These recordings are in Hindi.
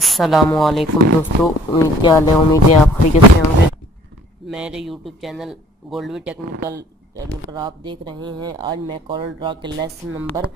अस्सलामुअलैकुम दोस्तों, क्या हाल है। उम्मीद है आप खैरियत से होंगे। मेरे यूट्यूब चैनल गोल्डवी टेक्निकल चैनल पर आप देख रहे हैं। आज मैं कॉरल ड्रा के लेसन नंबर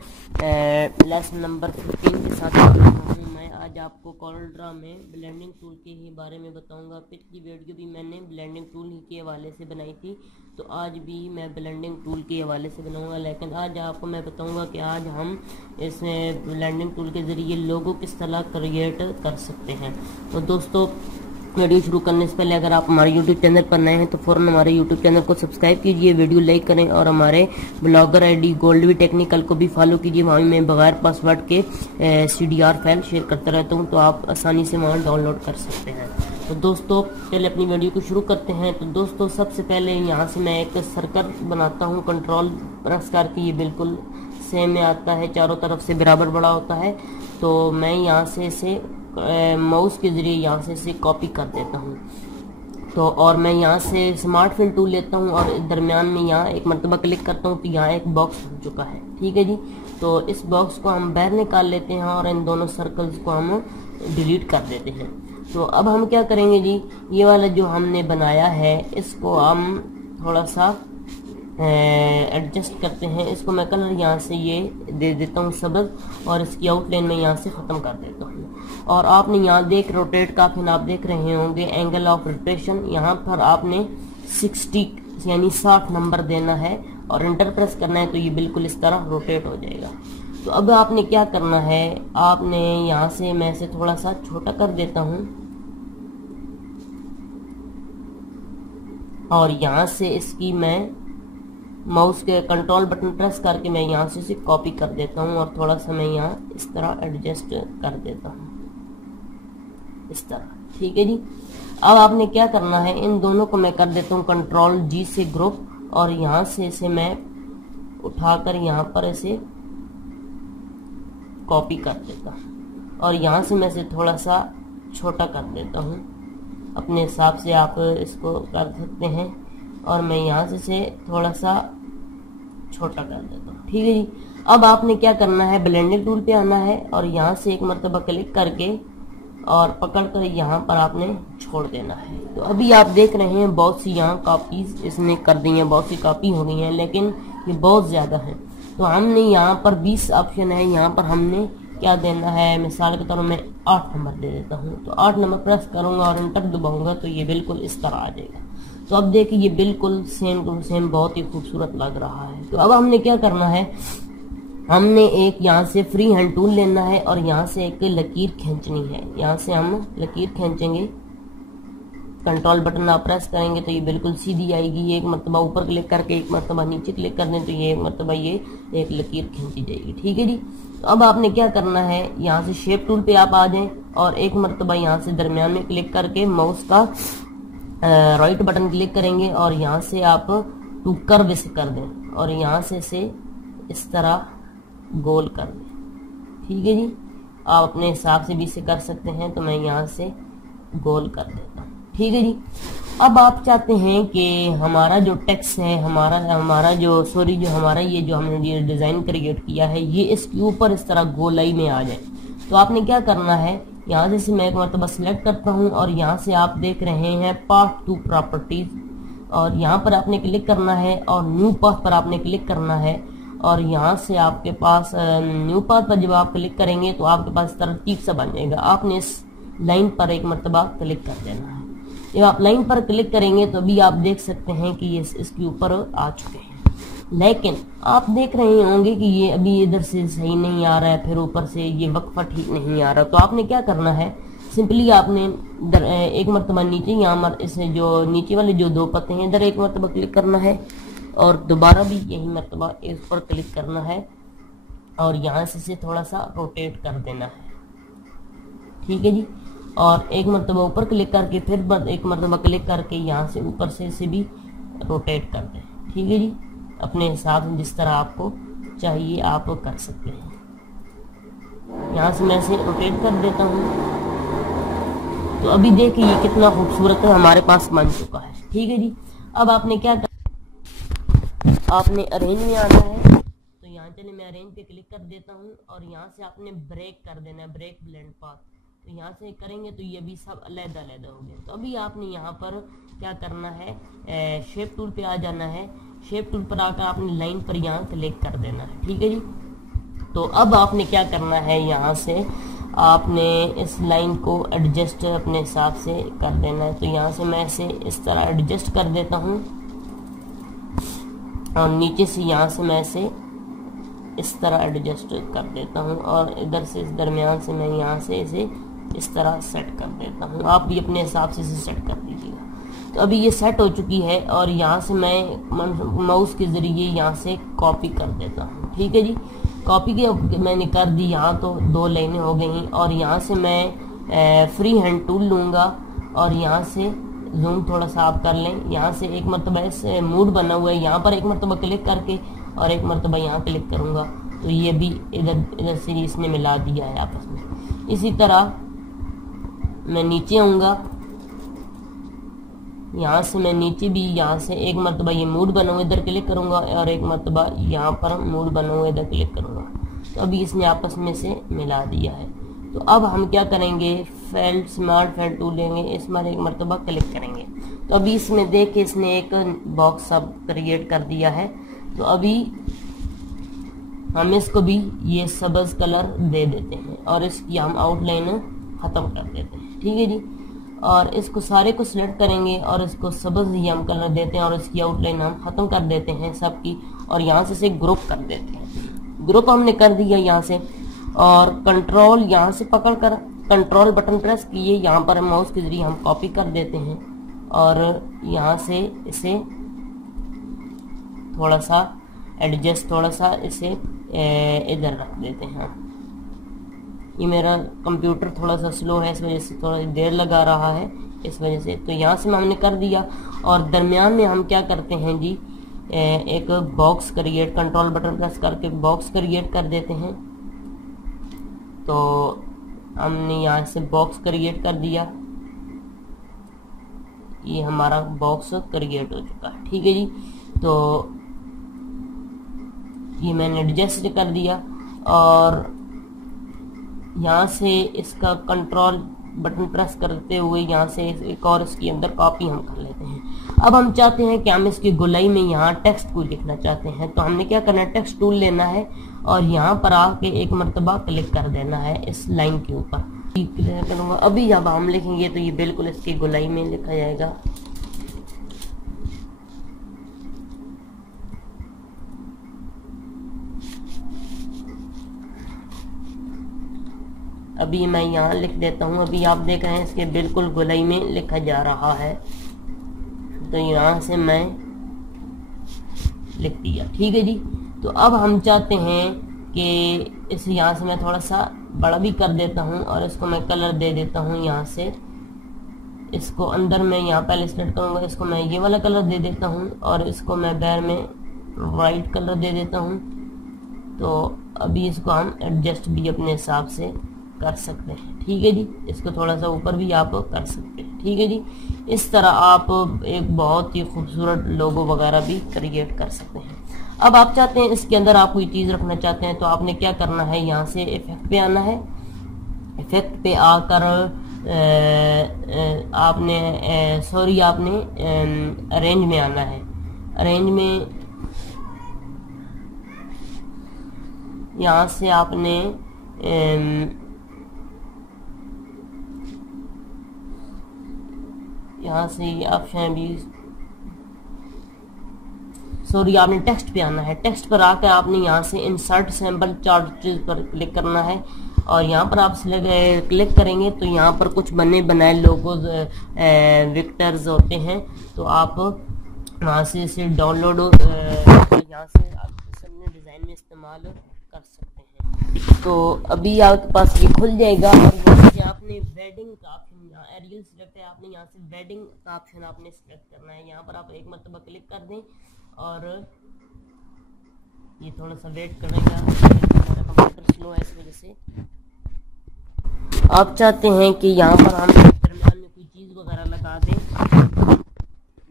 15 के साथ आ रहा हूँ। मैं आज आपको कॉरल ड्रा में ब्लेंडिंग टूल के ही बारे में बताऊंगा। पिछली वीडियो भी मैंने ब्लेंडिंग टूल ही के हवाले से बनाई थी, तो आज भी मैं ब्लेंडिंग टूल के हवाले से बनाऊंगा। लेकिन आज आपको मैं बताऊंगा कि आज हम इस ब्लेंडिंग टूल के ज़रिए लोगो किस तरह क्रिएट कर सकते हैं। तो दोस्तों, वीडियो शुरू करने से पहले अगर आप हमारे यूट्यूब चैनल पर नए हैं तो फ़ौरन हमारे यूट्यूब चैनल को सब्सक्राइब कीजिए, वीडियो लाइक करें और हमारे ब्लॉगर आईडी गोल्डवी टेक्निकल को भी फॉलो कीजिए। वहाँ मैं बगैर पासवर्ड के CDR फाइल शेयर करता रहता हूँ, तो आप आसानी से वहाँ डाउनलोड कर सकते हैं। तो दोस्तों, पहले अपनी वीडियो को शुरू करते हैं। तो दोस्तों, सबसे पहले यहाँ से मैं एक सर्कल बनाता हूँ। कंट्रोल प्रेस करके ये बिल्कुल सेम में आता है, चारों तरफ से बराबर बड़ा होता है। तो मैं यहाँ से इसे माउस के ज़रिए यहाँ से इसे कॉपी कर देता हूँ। तो और मैं यहाँ से स्मार्ट फिल टूल लेता हूँ और दरमियान में यहाँ एक मरतबा क्लिक करता हूँ, तो यहाँ एक बॉक्स बन चुका है। ठीक है जी। तो इस बॉक्स को हम बाहर निकाल लेते हैं और इन दोनों सर्कल्स को हम डिलीट कर देते हैं। तो अब हम क्या करेंगे जी, ये वाला जो हमने बनाया है इसको हम थोड़ा सा एडजस्ट करते हैं। इसको मैं कलर यहाँ से ये दे देता हूँ सब्ज़, और इसकी आउटलाइन में यहाँ से ख़त्म कर देता हूँ। और आपने यहाँ देख रोटेट का फिर आप देख रहे होंगे एंगल ऑफ रोटेशन, यहाँ पर आपने 60 यानी 60 नंबर देना है और इंटर प्रेस करना है, तो ये बिल्कुल इस तरह रोटेट हो जाएगा। तो अब आपने क्या करना है, आपने यहाँ से मैं इसे थोड़ा सा छोटा कर देता हूँ और यहाँ से इसकी मैं माउस के कंट्रोल बटन प्रेस करके मैं यहाँ से इसे कॉपी कर देता हूँ और थोड़ा सा मैं यहाँ इस तरह एडजस्ट कर देता हूँ, इस तरह। ठीक है जी। अब आपने क्या करना है, इन दोनों को मैं कर देता हूँ कंट्रोल G से ग्रुप, और यहाँ से इसे मैं उठाकर यहाँ पर इसे कॉपी कर देता हूँ और यहाँ से मैं इसे थोड़ा सा छोटा कर देता हूँ। अपने हिसाब से आप इसको कर सकते हैं और मैं यहाँ से इसे थोड़ा सा छोटा कर देता हूँ। ठीक है जी। अब आपने क्या करना है, ब्लेंडिंग टूल पे आना है और यहाँ से एक मरतबा क्लिक करके और पकड़कर यहाँ पर आपने छोड़ देना है। तो अभी आप देख रहे हैं बहुत सी यहाँ कॉपीज इसने कर दी हैं, बहुत सी कॉपी हो गई हैं, लेकिन ये बहुत ज़्यादा है। तो हमने यहाँ पर 20 ऑप्शन है, यहाँ पर हमने क्या देना है, मिसाल के तौर पर मैं 8 नंबर दे देता हूँ। तो 8 नंबर प्रेस करूँगा और इंटर दबाऊँगा तो ये बिल्कुल इस तरह आ जाएगा। तो अब देखिए ये बिल्कुल सेम टू सेम बहुत ही खूबसूरत लग रहा है। तो अब हमने क्या करना है, हमने एक यहाँ से फ्री हैंड टूल लेना है और यहाँ से एक लकीर खींचनी है। यहाँ से हम लकीर खींचेंगे, कंट्रोल बटन आप प्रेस करेंगे तो ये बिल्कुल सीधी आएगी। एक मरतबा ऊपर क्लिक करके एक मरतबा नीचे क्लिक कर दें तो ये मरतबा ये एक लकीर खींची जाएगी। ठीक है जी। तो अब आपने क्या करना है, यहाँ से शेप टूल पे आप आ जाएं और एक मरतबा यहाँ से दरमियान में क्लिक करके माउस का राइट बटन क्लिक करेंगे और यहाँ से आप टू कर्व से कर दें और यहाँ से इसे इस तरह गोल कर दें। ठीक है जी। आप अपने हिसाब से भी इसे कर सकते हैं, तो मैं यहाँ से गोल कर देता हूँ। ठीक है जी। अब आप चाहते हैं कि हमारा जो टेक्स्ट है, हमारा ये जो हमने ये डिज़ाइन क्रिएट किया है, ये इसके ऊपर इस तरह गोलाई में आ जाए। तो आपने क्या करना है, यहाँ से मैं एक मरतबा सिलेक्ट करता हूँ और यहाँ से आप देख रहे हैं पाथ टू प्रॉपर्टीज, और यहाँ पर आपने क्लिक करना है और न्यू पाथ पर आपने क्लिक करना है। और यहाँ से आपके पास न्यू पाथ पर जब आप क्लिक करेंगे तो आपके पास तरतीब से बन जाएगा। आपने इस लाइन पर एक मरतबा क्लिक कर देना है। जब आप लाइन पर क्लिक करेंगे तो अभी आप देख सकते हैं कि ये इसके ऊपर आ चुके हैं, लेकिन आप देख रहे होंगे कि ये अभी इधर से सही नहीं आ रहा है, फिर ऊपर से ये वक्फा ठीक नहीं आ रहा। तो आपने क्या करना है, सिंपली आपने एक मरतबा नीचे यहाँ इसे जो नीचे वाले जो 2 पत्ते हैं इधर एक मरतबा क्लिक करना है और दोबारा भी यही मरतबा इस पर क्लिक करना है और यहाँ से इसे थोड़ा सा रोटेट कर देना है। ठीक है जी। और एक मरतबा ऊपर क्लिक करके फिर एक मरतबा क्लिक करके यहाँ से ऊपर से इसे भी रोटेट कर दें। ठीक है जी। अपने हिसाब से जिस तरह आपको चाहिए आप कर सकते हैं। यहाँ से मैं इसे रोटेट कर देता हूँ। तो अभी देखिए ये कितना खूबसूरत है हमारे पास बन चुका है। ठीक है जी। अब आपने क्या करना, आपने अरेंज में आना है। तो यहाँ चले मैं अरेंज पे क्लिक कर देता हूँ और यहाँ से आपने ब्रेक कर देना है, ब्रेक ब्लेंड पाथ। तो यहाँ से करेंगे तो ये भी सब अलग-अलग हो गए। तो अभी आपने यहाँ पर क्या करना है, शेप टूल पे आ जाना है। शेप टूल पर आकर आपने लाइन पर यहाँ क्लिक कर देना है, ठीक है जी। तो अब आपने क्या करना है, यहाँ से आपने इस लाइन को एडजस्ट अपने हिसाब से कर देना है। तो यहाँ से मैं इसे इस तरह एडजस्ट कर देता हूँ और नीचे से यहाँ से मैं इसे इस तरह एडजस्ट कर देता हूँ और इधर से इस दरमियान से मैं यहाँ से इसे इस तरह सेट कर देता हूँ। आप भी अपने हिसाब से इसे सेट कर दीजिएगा। तो अभी ये सेट हो चुकी है और यहाँ से मैं माउस के ज़रिए यहाँ से कॉपी कर देता हूँ, ठीक है जी। कॉपी की मैंने कर दी, यहाँ तो 2 लाइनें हो गई और यहाँ से मैं फ्री हैंड टूल लूँगा और यहाँ से जूम थोड़ा सा आप कर लें। यहाँ से एक मरतबा इस मूड बना हुआ है, यहाँ पर एक मरतबा क्लिक करके और एक मरतबा यहाँ क्लिक करूँगा तो ये भी इधर से इसने मिला दिया है आपस में। इसी तरह मैं नीचे आऊँगा, यहाँ से मैं नीचे भी यहाँ से एक मरतबा ये मूड बना हुआ इधर क्लिक करूँगा और एक मरतबा यहाँ पर मूड बना हुआ इधर क्लिक करूँगा। तो अभी इसने आपस में से मिला दिया है। तो अब हम क्या करेंगे, स्मार्ट फेल्ट टूल लेंगे, इसमें एक मरतबा क्लिक करेंगे। तो अभी इसमें देख के इसने एक बॉक्स सब क्रिएट कर दिया है। तो अभी हम इसको भी ये सब्ज कलर दे देते हैं और इसकी हम आउटलाइन ख़त्म कर देते हैं, ठीक है जी। और इसको सारे को सिलेक्ट करेंगे और इसको सब्ज ही हम कलर देते हैं और इसकी आउटलाइन हम ख़त्म कर देते हैं सबकी और यहाँ से इसे ग्रुप कर देते हैं। ग्रुप हमने कर दिया यहाँ से और कंट्रोल यहाँ से पकड़ कर कंट्रोल बटन प्रेस किए, यहाँ पर माउस के जरिए हम कॉपी कर देते हैं और यहाँ से इसे थोड़ा सा एडजस्ट थोड़ा सा इसे इधर रख देते हैं। ये मेरा कंप्यूटर थोड़ा सा स्लो है, इस वजह से थोड़ा देर लगा रहा है इस वजह से। तो यहाँ से हमने कर दिया और दरमियान में हम क्या करते हैं जी, एक box create, control button press करके बॉक्स क्रिएट कर देते हैं। तो हमने यहाँ से बॉक्स क्रिएट कर दिया, ये हमारा बॉक्स क्रिएट हो चुका है, ठीक है जी। तो ये मैंने एडजस्ट कर दिया और यहाँ से इसका कंट्रोल बटन प्रेस करते हुए यहाँ से एक और इसके अंदर कॉपी हम कर लेते हैं। अब हम चाहते हैं कि हम इसकी गोलाई में यहाँ टेक्स्ट को लिखना चाहते हैं। तो हमने क्या करना है, टेक्स्ट टूल लेना है और यहाँ पर आके एक मरतबा क्लिक कर देना है इस लाइन के ऊपर। क्लिक करूँगा, अभी जब हम लिखेंगे तो ये बिल्कुल इसकी गोलाई में लिखा जाएगा। अभी मैं यहाँ लिख देता हूँ। अभी आप देख रहे हैं इसके बिल्कुल गोलाई में लिखा जा रहा है। तो यहाँ से मैं लिख दिया, ठीक है जी। तो अब हम चाहते हैं कि इस यहाँ से मैं थोड़ा सा बड़ा भी कर देता हूँ और इसको मैं कलर दे देता हूँ। यहाँ से इसको अंदर में यहाँ पहले सेलेक्ट करूँगा, इसको मैं ये वाला कलर दे देता हूँ और इसको मैं बैर में वाइट कलर दे देता हूँ। तो अभी इसको हम एडजस्ट भी अपने हिसाब से कर सकते हैं, ठीक है जी। इसको थोड़ा सा ऊपर भी आप कर सकते हैं, ठीक है जी। इस तरह आप एक बहुत ही खूबसूरत लोगो वगैरह भी क्रिएट कर सकते हैं। अब आप चाहते हैं इसके अंदर आप कोई चीज़ रखना चाहते हैं तो आपने क्या करना है, यहाँ से इफेक्ट पे आना है। इफेक्ट पे आकर आपने अरेंज में आना है। अरेंज में यहाँ से आपने यहाँ से ये ऑप्शन भी आपने टेक्स्ट पे आना है। टेक्स्ट पर आकर आपने यहाँ से इंसर्ट सैम्पल चार्ट्स पर क्लिक करना है और यहाँ पर आप क्लिक करेंगे तो यहाँ पर कुछ बने बनाए लोगोज विक्टर्स होते हैं। तो आप वहाँ से इसे डाउनलोड यहाँ से आप अपने डिज़ाइन में इस्तेमाल कर सकते हैं। तो अभी आपके पास ये खुल जाएगा और यहाँ से आपने वेडिंग का ऑप्शन, यहाँ एरियल सिलेक्ट है, आपने यहाँ से वेडिंग का ऑप्शन आपने सिलेक्ट करना है। यहाँ पर आप एक मरतबा क्लिक कर दें और ये थोड़ा सा वेट करेगा, मेरा कंप्यूटर स्लो है इस वजह से। आप चाहते हैं कि यहाँ पर हम दरमियान में कोई चीज़ वगैरह लगा दें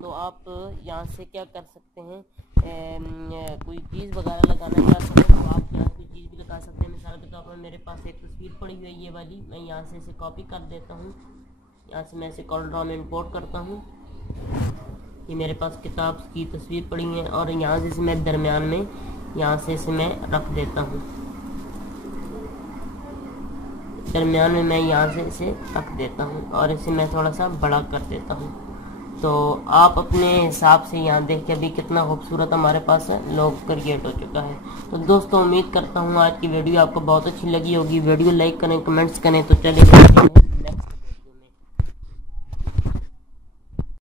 तो आप यहाँ से क्या कर सकते हैं, कोई चीज़ वगैरह लगाना चाहते हैं तो आप यहाँ कोई चीज़ भी लगा सकते हैं। मिसाल के तौर पर मेरे पास एक तस्वीर पड़ी हुई है ये वाली, मैं यहाँ से इसे कॉपी कर देता हूँ। यहाँ से मैं इसे CorelDRAW में इंपोर्ट करता हूँ। ये मेरे पास किताब की तस्वीर पड़ी है और यहाँ से इसे मैं दरमियान में यहाँ से इसे मैं रख देता हूँ। दरमियान में मैं यहाँ से इसे रख देता हूँ और इसे मैं थोड़ा सा बड़ा कर देता हूँ। तो आप अपने हिसाब से यहाँ देखिए अभी कितना खूबसूरत हमारे पास लोग क्रिएट हो चुका है। तो दोस्तों उम्मीद करता हूँ आज की वीडियो आपको बहुत अच्छी लगी होगी। वीडियो लाइक करें, कमेंट्स करें। तो चलिए।